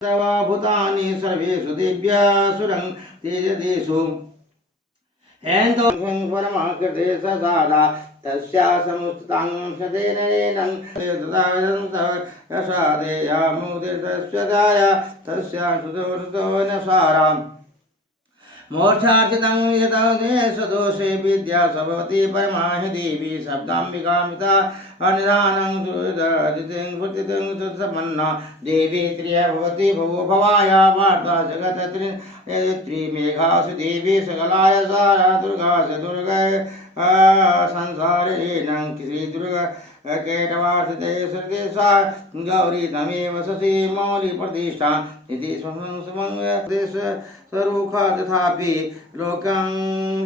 भूतानि सर्वेषु देव्यासुरं तेजदेषु हेन्दो परमाकृते सदादा तस्या समुत्तां सदेनेनं यशादेयामुदितस्वदाय तस्या सुतो नसाराम् मोक्षार्थितं यतोषे विद्या भवति परमाहि देवी शब्दाम्बिकामिता अनिदानं दुरितं भूतितं सुसमन्ना देवी त्रिया भवति भवो भवाया वार्ता जगत्त्रिमेघासु देवी सकलाय सारा दुर्गा च दुर्गा संसारेणं श्रीदुर्गा केटवार्थिते सर्गे सा गौरी तमेव शशि मौली प्रतिष्ठा इति स्वदेश स्वरूखा तथापि लोकं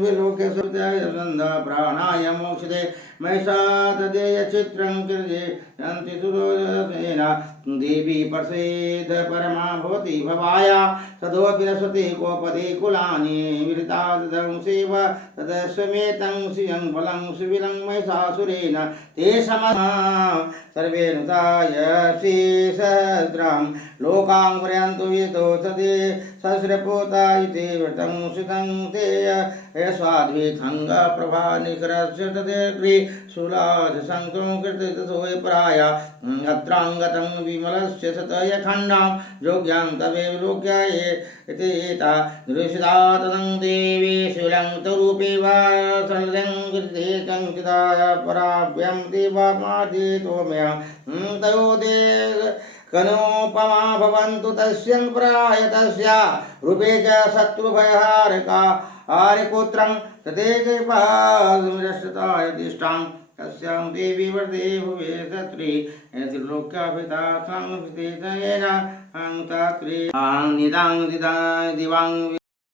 विलोके सुदयसन्ध प्राणाय मोक्षते महिषा तदेय चित्रं कृते यन्ति सुरोधसेना देवी प्रसीद परमा भवति भवाया तदोपि नश्यति कोपदे कुलानि विरतादं सेव तदस्वमेतं श्रियं बलं सुविलं महिषासुरेण ते सर्वे नुताय श्रीसहस्रां लोकां पर्यन्तु वितो सदे सहस्रपोता इति व्रतं सुतं ते यस्वाद्विथङ्ग प्रभा निकरस्य तदेग्रि शूलाद शङ्कुं कृते तथोय प्राया अत्राङ्गतं विमलस्य शतयखण्डां योग्यां तवेव लोक्याये इति एता दृशिता तदं देवी शूलं तरूपे वा सरलं कृते कङ्किता पराभ्यं देवामादितो मया तयो दे कनोपमा भवन्तु तस्यं प्राय तस्या रूपे च शत्रुभयहारका आर्यपुत्रं तदेकपादमिरक्षताय दिष्टां तस्यां देवी वर्धे भुवे सत्री त्रिलोक्याभिता संस्थितेन अन्तात्रे निदां दिवां